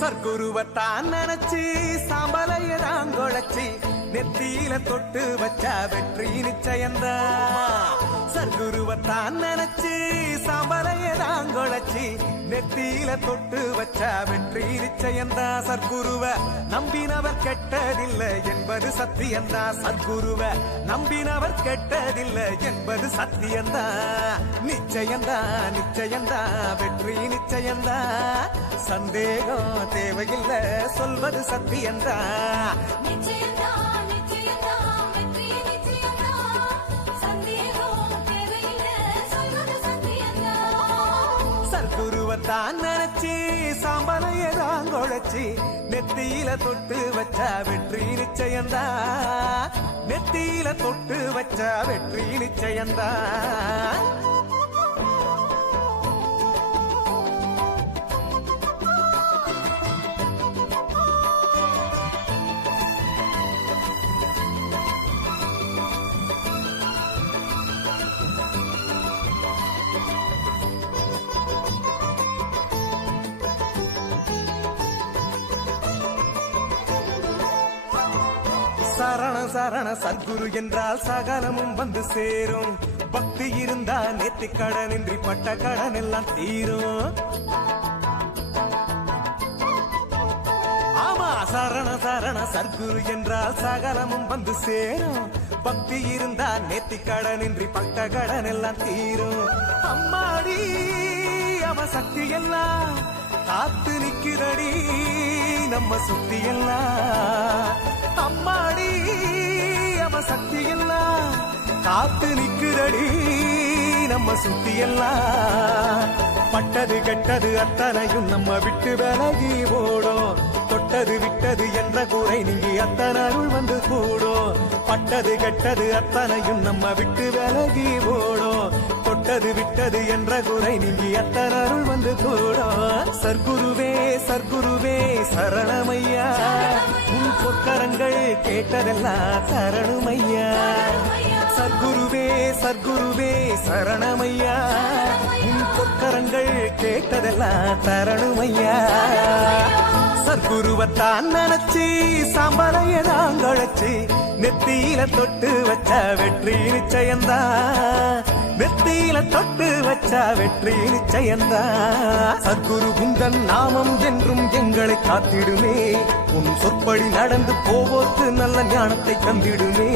சர்க்குருவத்தான் நினைச்சு சாம்பலையதான் குழைச்சி நெத்தியில தொட்டு வச்சா வெற்றி நிச்சயந்தான். சர்க்குருவத்தான் நினைச்சு சாம்பலையதான் குழைச்சி நெத்தியில தொட்டு வச்சா வெற்றி நிச்சயந்தான். சர்க்குருவ நம்பினவர் கெட்டதில்லை என்பது சத்தியந்தான். சர்க்குருவ நம்பினவர் கெட்டதில்லை என்பது சத்தியந்தான். நிச்சயந்தான் நிச்சயந்தான் வெற்றி நிச்சயந்தான். சந்தேகம் தேவையில்லை சொல்வது சத்தியந்தான். சர்க்குருவத்தான் நினைச்சு சாம்பலையதான் குழைச்சி நெத்தியில தொட்டு வச்சா வெற்றி நிச்சயந்தான். நெத்தியில தொட்டு வச்சா வெற்றி நிச்சயந்தான். சரண சரண சர்க்குரு என்றால் சகலமும் வந்து சேரும். பக்தி இருந்தா நேத்தி கடனின்றி பட்ட கடன் எல்லாம் தீரும். ஆமா சரண சரண சர்க்குரு என்றால் சகலமும் வந்து சேரும். பக்தி இருந்தா நேத்தி கடனின்றி பட்ட கடன் எல்லாம் தீரும். அம்மாடி அவ சக்தி எல்லாம் காத்து நிக்குதடி நம்ம சுத்தி எல்லாம். அம்மாடி அவ சக்தி எல்லாம் காத்து நிக்குதடி நம்ம சுத்தி எல்லாம். பட்டது கெட்டது அத்தனையும் நம்ம விட்டு விலகி ஓடும். தொட்டது விட்டது என்ற குறை நீங்கி அத்தனை அருள் வந்து கூடும். பட்டது கெட்டது அத்தனையும் நம்ம விட்டு விலகி ஓடும். தொட்டது விட்டது என்ற குறை நீங்கி அத்தனை அருள் வந்து கூடும். சர்க்குருவே சர்க்குருவே சரணமையா. உன் பொற்கரங்கள் கேட்டதெல்லாம் தரணுமையா. சர்க்குருவே சர்க்குருவே சரணமையா. உன் பொற்கரங்கள் கேட்டதெல்லாம் தரணுமையா. சர்க்குருவத்தான் நினைச்சு சாம்பலையதான் குழைச்சி நெத்தியில தொட்டு வச்சா வெற்றி நிச்சயந்தான். நெத்தியில தொட்டு வச்சா வெற்றி நிச்சயந்தான். சர்க்குரு குந்தன் நாமம் என்றும் எங்களை காத்திடுமே. உன் சொற்படி நடந்து போவோர்க்கு நல்ல ஞானத்தை தந்திடுமே.